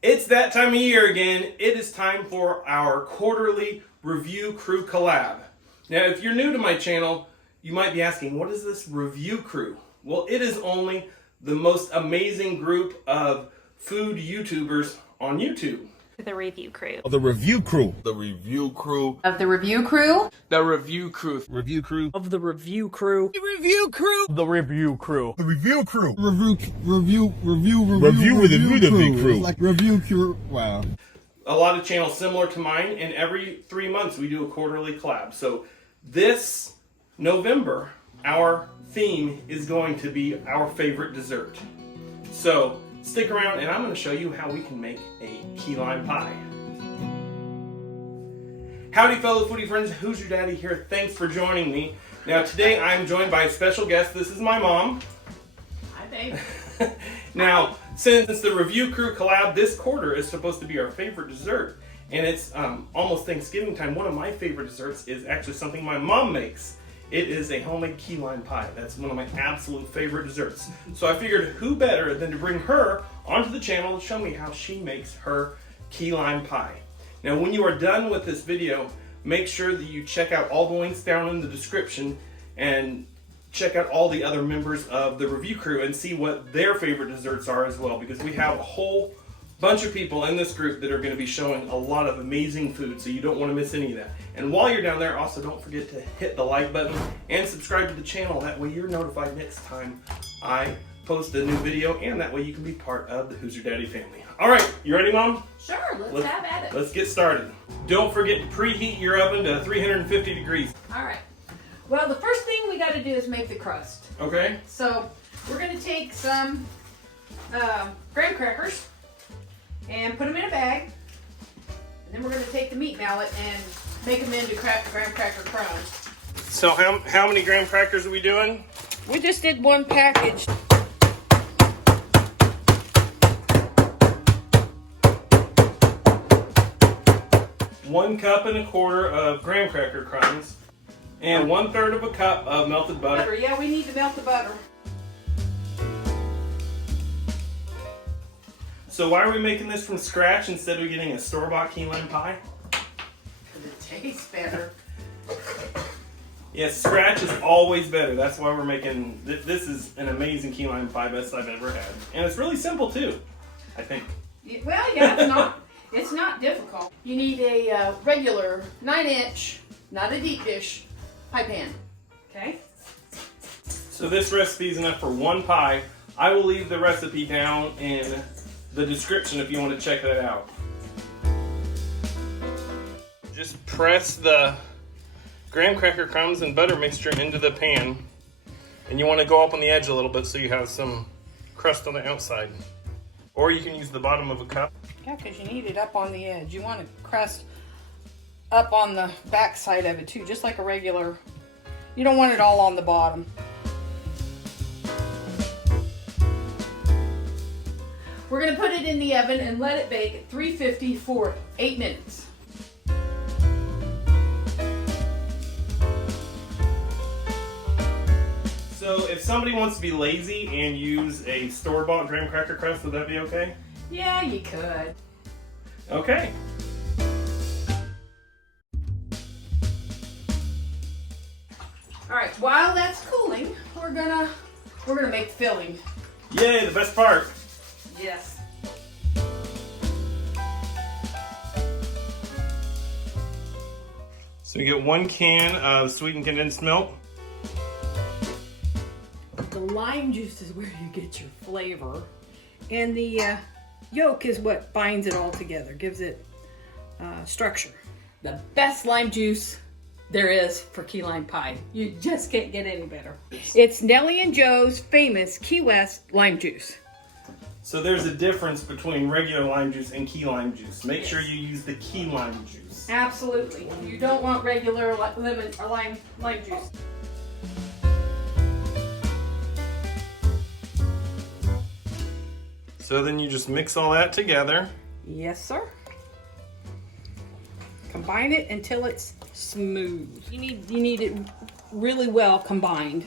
It's that time of year again. It is time for our quarterly Review Crew collab. Now, if you're new to my channel, you might be asking, what is this Review Crew? Well, it is only the most amazing group of food YouTubers on YouTube. The Review Crew. The Review Crew. The Review Crew. Of the Review Crew. The Review Crew. Review Crew. Of the Review Crew. The Review Crew. The Review Crew. The Review Crew. Review with the Hoosierdaddy crew. Like Review Crew. Wow. A lot of channels similar to mine, and every 3 months we do a quarterly collab. So this November, our theme is going to be our favorite dessert. So stick around and I'm going to show you how we can make a key lime pie. Howdy fellow foodie friends, Hoosierdaddy here. Thanks for joining me. Now today I'm joined by a special guest. This is my mom. Hi, babe. Now, since the Review Crew collab this quarter is supposed to be our favorite dessert, and it's almost Thanksgiving time, one of my favorite desserts is actually something my mom makes. It is a homemade key lime pie. That's one of my absolute favorite desserts. So I figured who better than to bring her onto the channel to show me how she makes her key lime pie. Now when you are done with this video, make sure that you check out all the links down in the description and check out all the other members of the Review Crew and see what their favorite desserts are as well, because we have a whole bunch of people in this group that are going to be showing a lot of amazing food, so you don't want to miss any of that. And while you're down there, also don't forget to hit the like button and subscribe to the channel. That way you're notified next time I post a new video, and that way you can be part of the Hoosierdaddy family. All right, you ready, Mom? Sure, let's have at it. Let's get started. Don't forget to preheat your oven to 350 degrees. All right. Well, the first thing we got to do is make the crust. Okay? So we're going to take some graham crackers and put them in a bag. And then we're going to take the meat mallet and make them into graham cracker crumbs. So how many graham crackers are we doing? We just did one package. One cup and a quarter of graham cracker crumbs. And 1/3 of a cup of melted butter. Yeah, we need to melt the butter. So why are we making this from scratch instead of getting a store-bought key lime pie? Because it tastes better. Yes, scratch is always better. That's why we're making, this is an amazing key lime pie, best I've ever had. And it's really simple too, I think. Well, yeah, it's not difficult. You need a regular 9-inch, not a deep dish, pie pan. Okay? So this recipe is enough for one pie. I will leave the recipe down in the description if you want to check that out. Just press the graham cracker crumbs and butter mixture into the pan, and you want to go up on the edge a little bit so you have some crust on the outside. Or you can use the bottom of a cup. Yeah, because you need it up on the edge. You want to crust up on the back side of it too, just like a regular. You don't want it all on the bottom. We're going to put it in the oven and let it bake at 350 for 8 minutes. So if somebody wants to be lazy and use a store-bought graham cracker crust, would that be okay? Yeah, you could. Okay. All right, while that's cooling, we're gonna make filling. Yay, the best part. Yes. So you get 1 can of sweetened condensed milk. The lime juice is where you get your flavor, and the yolk is what binds it all together, gives it structure. The best lime juice there is for key lime pie. You just can't get any better. It's Nellie and Joe's famous Key West lime juice. So there's a difference between regular lime juice and key lime juice. Make sure you use the key lime juice. Absolutely. You don't want regular lemon or lime juice. So then you just mix all that together. Yes, sir. Combine it until it's smooth. You need it really well combined.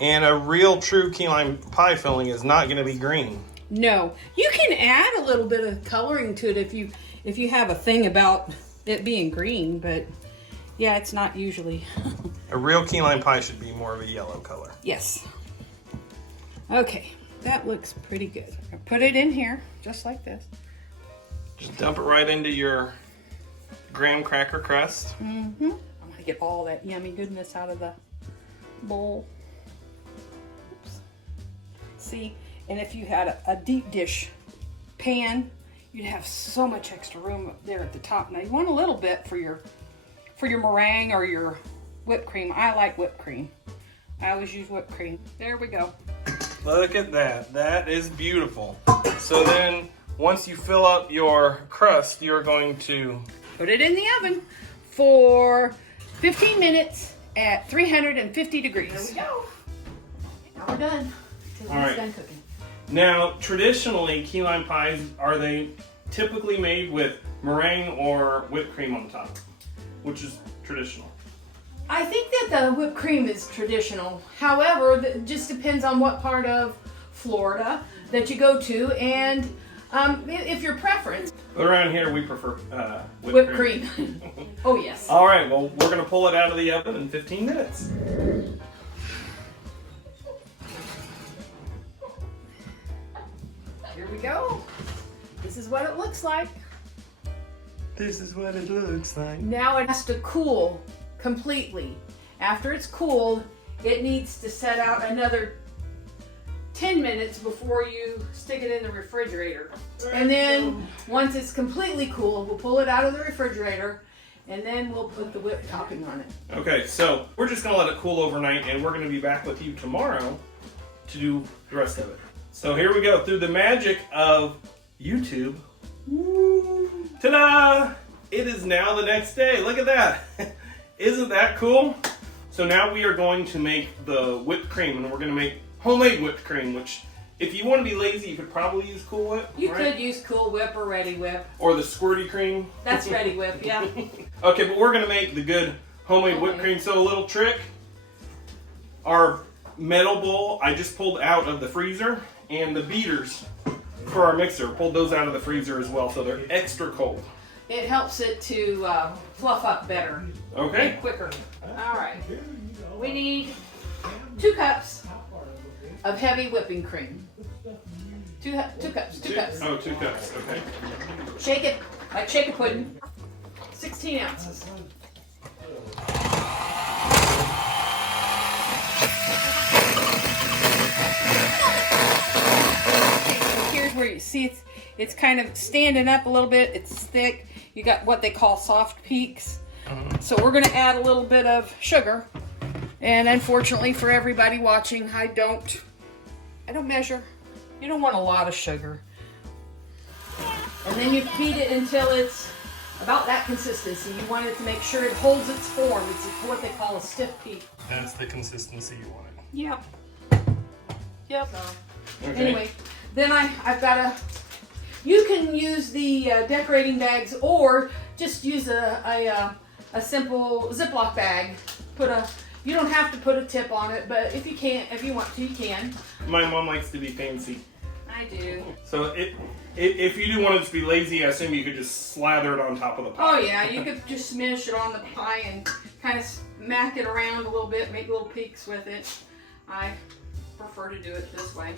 And a real true key lime pie filling is not going to be green. No, you can add a little bit of coloring to it if you have a thing about it being green, but yeah, it's not usually. A real key lime pie should be more of a yellow color. Yes. Okay, that looks pretty good. I'll put it in here just like this. Just dump it right into your graham cracker crust. I'm gonna get all that yummy goodness out of the bowl. Oops. See, and if you had a deep dish pan, you'd have so much extra room up there at the top. Now you want a little bit for your meringue or your whipped cream. I like whipped cream. I always use whipped cream. There we go. Look at that. That is beautiful. So then, once you fill up your crust, you're going to Put it in the oven for 15 minutes at 350 degrees. There we go. Now we're done. Till All right. it's done cooking. Now, traditionally, key lime pies, are they typically made with meringue or whipped cream on the top? Which is traditional? I think that the whipped cream is traditional. However, it just depends on what part of Florida that you go to and if your preference. But around here, we prefer Whipped cream. Oh, yes. All right, well, we're going to pull it out of the oven in 15 minutes. Here we go. This is what it looks like. This is what it looks like. Now it has to cool completely. After it's cooled, it needs to set out another 10 minutes before you stick it in the refrigerator. And then once it's completely cool, we'll pull it out of the refrigerator and then we'll put the whipped topping on it. Okay, so we're just going to let it cool overnight and we're going to be back with you tomorrow to do the rest of it. So here we go, through the magic of YouTube. Woo. Ta-da! It is now the next day. Look at that. Isn't that cool? So now we are going to make the whipped cream, and we're going to make homemade whipped cream, which if you want to be lazy, you could probably use Cool Whip. You right? could use Cool Whip or Ready Whip. Or the squirty cream. That's Ready Whip, yeah. Okay, but we're going to make the good homemade whipped cream. So a little trick. Our metal bowl, I just pulled out of the freezer, and the beaters for our mixer, pulled those out of the freezer as well, so they're extra cold. It helps it to fluff up better. Okay. And quicker. All right. We need 2 cups of heavy whipping cream. 2 cups. 2 cups. Oh, 2 cups. Okay. Shake it like shake a pudding. 16 ounces. Here's where you see it's kind of standing up a little bit. It's thick. You got what they call soft peaks. So we're going to add a little bit of sugar. And unfortunately for everybody watching, I don't measure. You don't want a lot of sugar. And then you feed it until it's about that consistency. You want it to make sure it holds its form. It's what they call a stiff peak. That's the consistency you want it. Yep. Yep. So, Okay. anyway, then I've got a. You can use the decorating bags or just use a simple Ziploc bag. You don't have to put a tip on it, but if you want to, you can. My mom likes to be fancy. I do. So if you do want it to be lazy, I assume you could just slather it on top of the pie. Oh yeah, you could just smash it on the pie and kind of smack it around a little bit, make little peaks with it. I prefer to do it this way.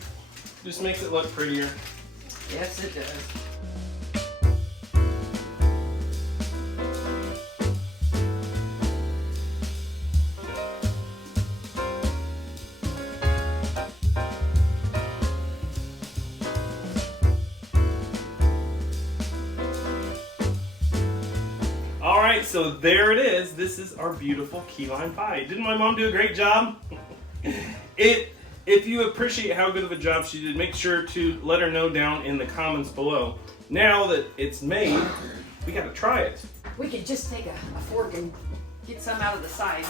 Just makes it look prettier. Yes, it does. All right, so there it is. This is our beautiful key lime pie. Didn't my mom do a great job? If you appreciate how good of a job she did, make sure to let her know down in the comments below. Now that it's made, we gotta try it. We could just take a fork and get some out of the side.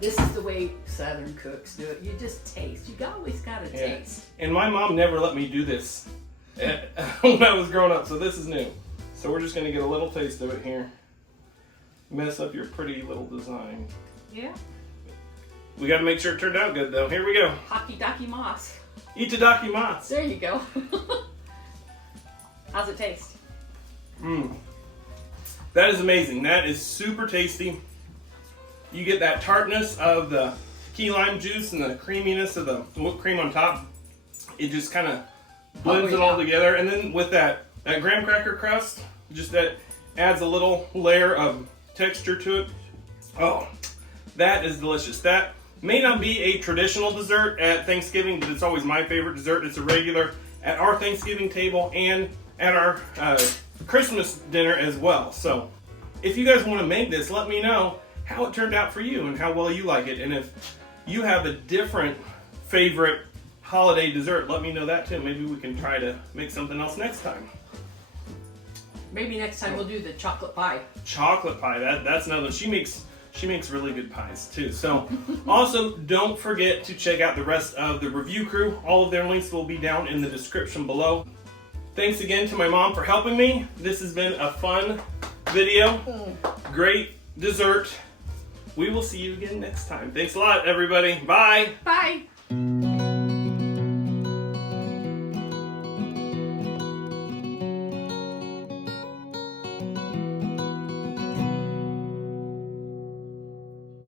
This is the way Southern cooks do it. You just taste. You always gotta taste. And my mom never let me do this when I was growing up, so this is new. So we're just gonna get a little taste of it here. Mess up your pretty little design. Yeah. We gotta make sure it turned out good though. Here we go. Hockey docky moss. Itadakimasu. There you go. How's it taste? That is amazing. That is super tasty. You get that tartness of the key lime juice and the creaminess of the whipped cream on top. It just kind of blends it all together. And then with that graham cracker crust, just that adds a little layer of texture to it. Oh, that is delicious. That may not be a traditional dessert at Thanksgiving, but it's always my favorite dessert. It's a regular at our Thanksgiving table and at our Christmas dinner as well. So if you guys want to make this, let me know how it turned out for you and how well you like it. And if you have a different favorite holiday dessert, let me know that too. Maybe we can try to make something else next time. Maybe next time we'll do the chocolate pie. Chocolate pie, that's another one. She makes really good pies too. So also don't forget to check out the rest of the review crew. All of their links will be down in the description below. Thanks again to my mom for helping me. This has been a fun video. Great dessert. We will see you again next time. Thanks a lot, everybody. Bye. Bye.